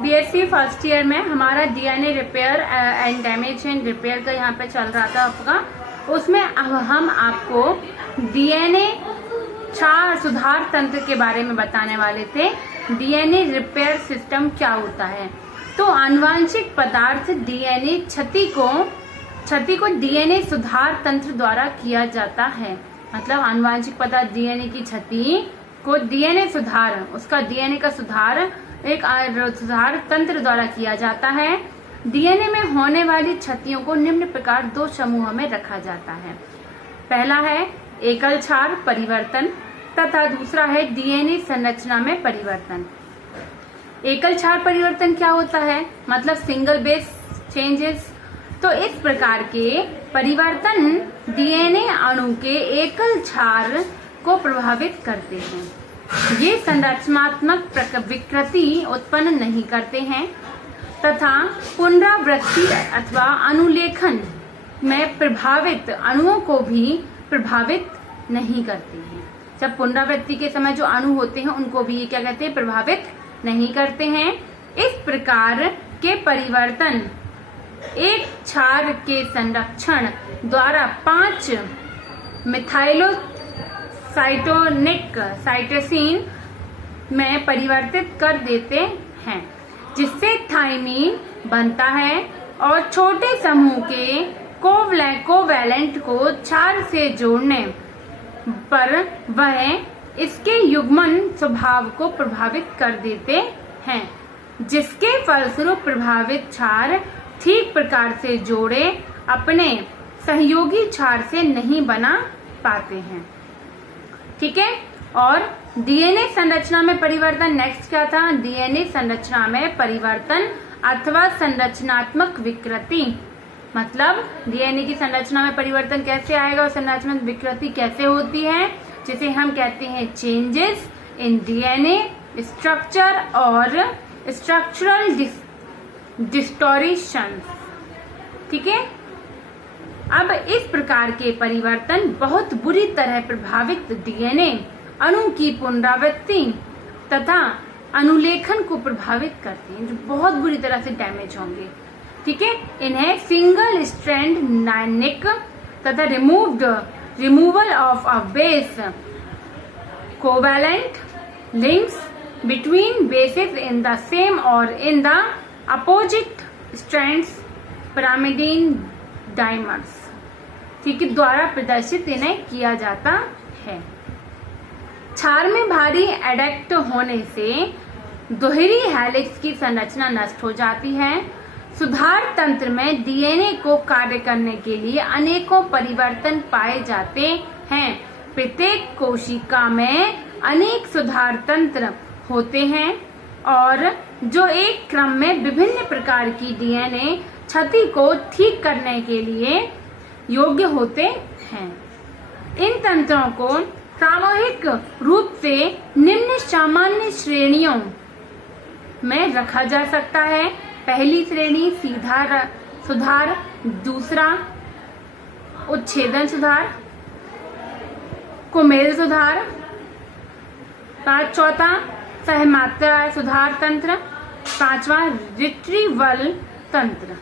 BSc first year में हमारा DNA repair and damage and repair का यहाँ पे चल रहा था आपका। उसमें अब हम आपको डीएनए क्षार सुधार तंत्र के बारे में बताने वाले थे। डीएनए रिपेयर सिस्टम क्या होता है? तो आनुवांशिक पदार्थ डीएनए क्षति को डीएनए सुधार तंत्र द्वारा किया जाता है। मतलब आनुवांशिक पदार्थ डीएनए की क्षति को डीएनए सुधार, उसका डीएनए का सुधार एक सुधार तंत्र द्वारा किया जाता है। डीएनए में होने वाली क्षतियों को निम्न प्रकार दो समूहों में रखा जाता है। पहला है एकल क्षार परिवर्तन तथा दूसरा है डीएनए संरचना में परिवर्तन। एकल क्षार परिवर्तन क्या होता है? मतलब सिंगल बेस चेंजेस। तो इस प्रकार के परिवर्तन डीएनए अणु के एकल क्षार को प्रभावित करते हैं। ये संरचनात्मक विकृति उत्पन्न नहीं करते हैं तथा पुनरावृत्ति अथवा अनुलेखन में प्रभावित अणुओं को भी प्रभावित नहीं करते हैं। जब पुनरावृत्ति के समय जो अणु होते हैं उनको भी ये क्या कहते हैं? प्रभावित नहीं करते हैं। इस प्रकार के परिवर्तन एक क्षार के संरक्षण द्वारा 5 मिथाइलोसाइटोनिक साइटोसिन में परिवर्तित कर देते हैं, जिससे थाइमीन बनता है और छोटे समूह के कोवैलेंट को क्षार से जोड़ने पर वह इसके युग्मन स्वभाव को प्रभावित कर देते हैं, जिसके फलस्वरूप प्रभावित क्षार ठीक प्रकार से जोड़े अपने सहयोगी क्षार से नहीं बना पाते हैं। ठीक है। और डीएनए संरचना में परिवर्तन नेक्स्ट क्या था? डीएनए संरचना में परिवर्तन अथवा संरचनात्मक विकृति। मतलब डीएनए की संरचना में परिवर्तन कैसे आएगा और संरचनात्मक विकृति कैसे होती है, जिसे हम कहते हैं चेंजेस इन डीएनए स्ट्रक्चर और स्ट्रक्चरल डिस्टोरिशन। ठीक है। अब इस प्रकार के परिवर्तन बहुत बुरी तरह प्रभावित डीएनए अणु की पुनरावृत्ति तथा अनुलेखन को प्रभावित करते हैं, जो बहुत बुरी तरह से डैमेज होंगे। ठीक है। इन्हें सिंगल स्ट्रैंड नाइनिक तथा removal of a base covalent links between bases in the same और in the opposite strands pyrimidine dimers, ठीक है, द्वारा प्रदर्शित इन्हें किया जाता है। क्षार में भारी एडेक्ट होने से दोहरी हेलिक्स की संरचना नष्ट हो जाती है। सुधार तंत्र में डीएनए को कार्य करने के लिए अनेकों परिवर्तन पाए जाते हैं। प्रत्येक कोशिका में अनेक सुधार तंत्र होते हैं और जो एक क्रम में विभिन्न प्रकार की डीएनए क्षति को ठीक करने के लिए योग्य होते हैं। इन तंत्रों को सामूहिक रूप से निम्न सामान्य श्रेणियों में रखा जा सकता है। पहली श्रेणी सीधा सुधार, दूसरा उच्छेदन सुधार, कुमेल सुधार, चौथा सहमात्रा सुधार तंत्र, पांचवा रिट्रीवल तंत्र।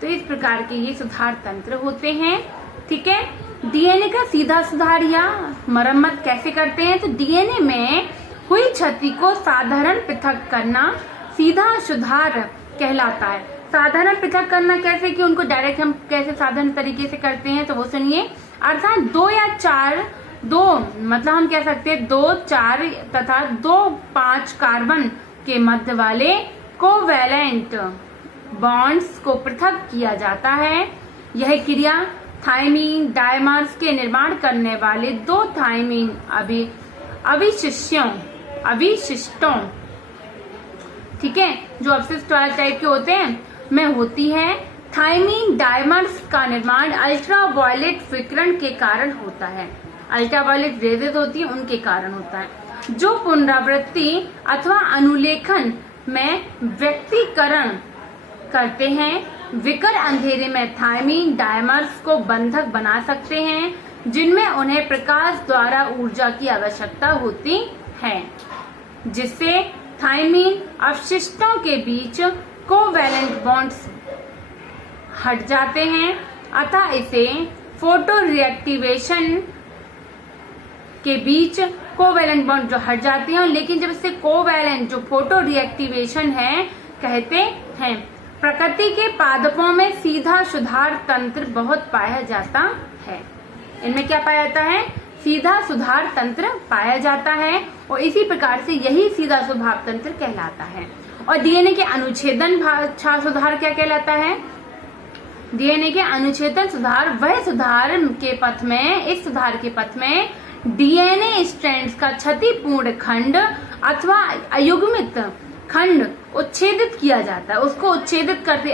तो इस प्रकार के ये सुधार तंत्र होते हैं। ठीक है। डीएनए का सीधा सुधार या मरम्मत कैसे करते हैं? तो डीएनए में हुई क्षति को साधारण पृथक करना सीधा सुधार कहलाता है। साधारण पृथक करना कैसे कि उनको डायरेक्ट हम कैसे साधारण तरीके से करते हैं, तो वो सुनिए। अर्थात 2 या 4 मतलब हम कह सकते हैं 2, 4 तथा 2, 5 कार्बन के मध्य वाले कोवैलेंट बॉन्ड्स को पृथक किया जाता है। यह क्रिया थाइमीन डायमर्स के निर्माण करने वाले 2 थाइमीन अवशिष्टों, ठीक है, जो अवशिष्ट वाले टाइप के होते हैं में होती है। थाइमीन डायमर्स का निर्माण अल्ट्रावायलेट विकिरण के कारण होता है। अल्ट्रावायलेट रेजेस होती है उनके कारण होता है, जो पुनरावृत्ति अथवा अनुलेखन में व्यक्तीकरण करते हैं। विकर अंधेरे में थाइमीन डायमर्स को बंधक बना सकते हैं, जिनमें उन्हें प्रकाश द्वारा ऊर्जा की आवश्यकता होती है, जिससे थायमीन अवशिष्टों के बीच कोवैलेंट बॉन्ड्स हट जाते हैं, अतः इसे फोटो रिएक्टिवेशन के बीच कोवैलेंट बॉन्ड जो हट जाती हैं, लेकिन जब इससे कोवैलेंट जो फोटो रिएक्टिवेशन है कहते हैं। प्रकृति के पादपों में सीधा सुधार तंत्र बहुत पाया जाता है। इनमें क्या पाया जाता है? सीधा सुधार तंत्र पाया जाता है, और इसी प्रकार से यही सीधा सुधार तंत्र कहलाता है। और डीएनए के अनुच्छेदन सुधार क्या कहलाता है? डीएनए के अनुच्छेदन सुधार वह सुधार के पथ में, इस सुधार के पथ में डीएनए स्ट्रैंड्स का क्षतिपूर्ण खंड अथवा अयुग्मित खंड उच्छेदित किया जाता है। उसको उच्छेदित करते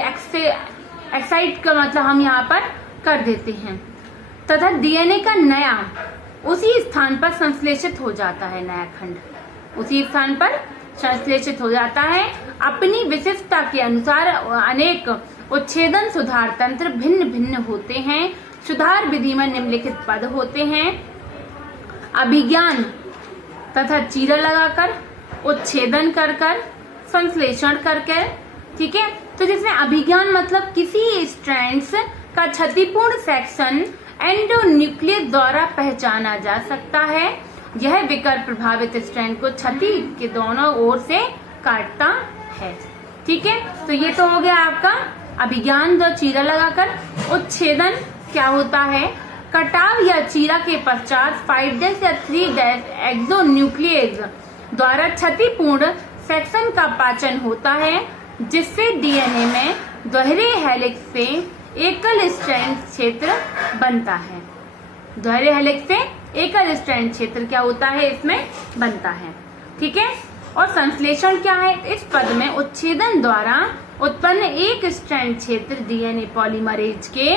एक्साइट का मतलब हम यहाँ पर कर देते हैं, तथा डीएनए का नया उसी स्थान पर संश्लेषित हो जाता है। नया खंड उसी स्थान पर संश्लेषित हो जाता है। अपनी विशिष्टता के अनुसार अनेक उच्छेदन सुधार तंत्र भिन्न भिन्न होते हैं। सुधार विधि में निम्नलिखित पद होते हैं: अभिज्ञान तथा चीरा लगाकर, उच्छेदन कर कर, संश्लेषण करके। ठीक है, तो जिसमें अभिज्ञान मतलब किसी स्ट्रैंड्स का क्षतिपूर्ण सेक्शन एंडोन्यूक्लियस द्वारा पहचाना जा सकता है। यह विकर प्रभावित स्ट्रैंड को क्षति के दोनों ओर से काटता है। ठीक है, तो ये तो हो गया आपका अभिज्ञान जो चीरा लगाकर। उच्छेदन क्या होता है? कटाव या चीरा के पश्चात 5' या 3' एक्सोन्यूक्लियस द्वारा क्षतिपूर्ण सेक्शन का पाचन होता है, जिससे डीएनए में दोहरे हेलिक्स से एकल स्ट्रैंड क्षेत्र बनता है। दोहरे हेलिक्स से एकल स्ट्रैंड क्षेत्र क्या होता है? इसमें बनता है। ठीक है, और संश्लेषण क्या है? इस पद में उच्छेदन द्वारा उत्पन्न एक स्ट्रैंड क्षेत्र डीएनए पॉलीमरेज के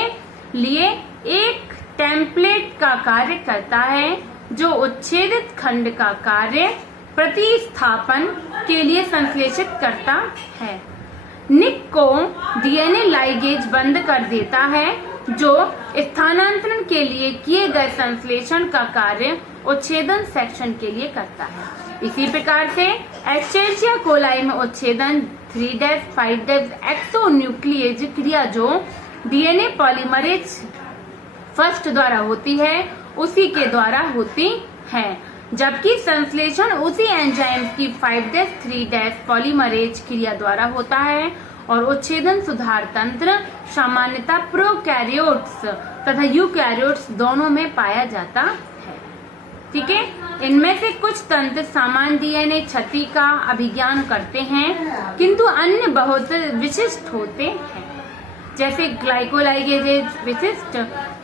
लिए एक टेम्पलेट का कार्य करता है, जो उच्छेदित खंड का कार्य प्रतिस्थापन के लिए संश्लेषित करता है। निक को डीएनए लाइगेज बंद कर देता है, जो स्थानांतरण के लिए किए गए संश्लेषण का कार्य उच्छेदन सेक्शन के लिए करता है। इसी प्रकार से एस्चेरिचिया कोलाई में उच्छेदन 3' 5' एक्सोन्यूक्लियेज क्रिया जो डीएनए पॉलीमरेज फर्स्ट द्वारा होती है, उसी के द्वारा होती है, जबकि संश्लेषण उसी एंजाइम की 5' 3' पॉलीमरेज क्रिया द्वारा होता है। और उच्छेदन सुधार तंत्र सामान्यतः प्रोकैरियोट्स तथा यूकैरियोट्स दोनों में पाया जाता है। ठीक है, इनमें से कुछ तंत्र सामान्य डीएनए क्षति का अभिज्ञान करते हैं, किंतु अन्य बहुत विशिष्ट होते हैं। जैसे ग्लाइकोलाइगेज विशिष्ट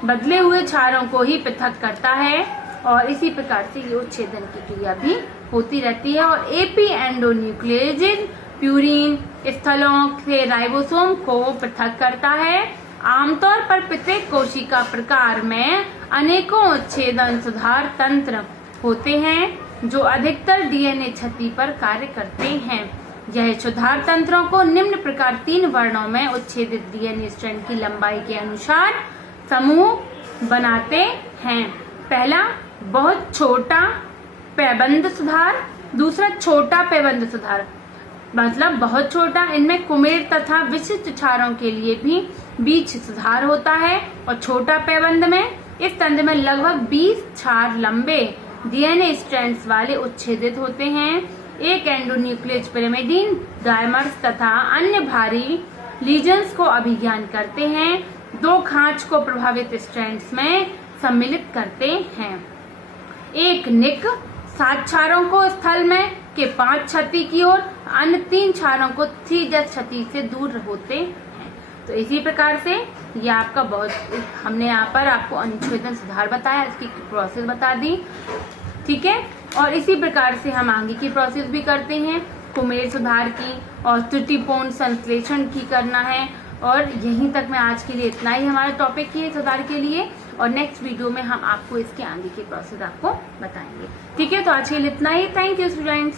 बदले हुए क्षारों को ही पृथक करता है, और इसी प्रकार से ये उच्छेदन की क्रिया भी होती रहती है। और एपी एंडोन्यूक्लियेज प्यूरिन स्थलों से राइबोसोम को पृथक करता है। आमतौर पर प्रत्येक कोशिका प्रकार में अनेकों उच्छेदन सुधार तंत्र होते हैं, जो अधिकतर डीएनए क्षति पर कार्य करते हैं। यह सुधार तंत्रों को निम्न प्रकार 3 वर्णों में उच्छेदित डीएनए स्ट्रैंड की लंबाई के अनुसार समूह बनाते हैं। पहला बहुत छोटा पैबंद सुधार, दूसरा छोटा पैबंद सुधार मतलब बहुत छोटा। इनमें कुमेर तथा विशिष्ट क्षारों के लिए भी बीच सुधार होता है। और छोटा पैबंद में इस तंत्र में लगभग 20 क्षार लंबे डीएनए स्ट्रैंड्स वाले उच्छेदित होते हैं। एक एंडोन्यूक्लियस पिरिमिडीन डायमर्स तथा अन्य भारी लीजन्स को अभिज्ञान करते हैं। 2 खांच को प्रभावित स्ट्रैंड्स में सम्मिलित करते हैं। एक निक 7 क्षारों को स्थल में के 5 क्षति की ओर, अन्य 3 क्षारों को 3' क्षति से दूर होते हैं। तो इसी प्रकार से ये आपका बहुत, हमने यहाँ पर आपको अनुच्छेदन सुधार बताया, इसकी प्रोसेस बता दी। ठीक है, और इसी प्रकार से हम आगे की प्रोसेस भी करते हैं, कुमेर सुधार की और त्रुटिपूर्ण संश्लेषण की करना है। और यहीं तक मैं आज के लिए इतना ही हमारे टॉपिक की सुधार के लिए, और नेक्स्ट वीडियो में हम आपको इसके आगे की प्रोसेस आपको बताएंगे। ठीक है, तो आज के लिए इतना ही। Thank you students.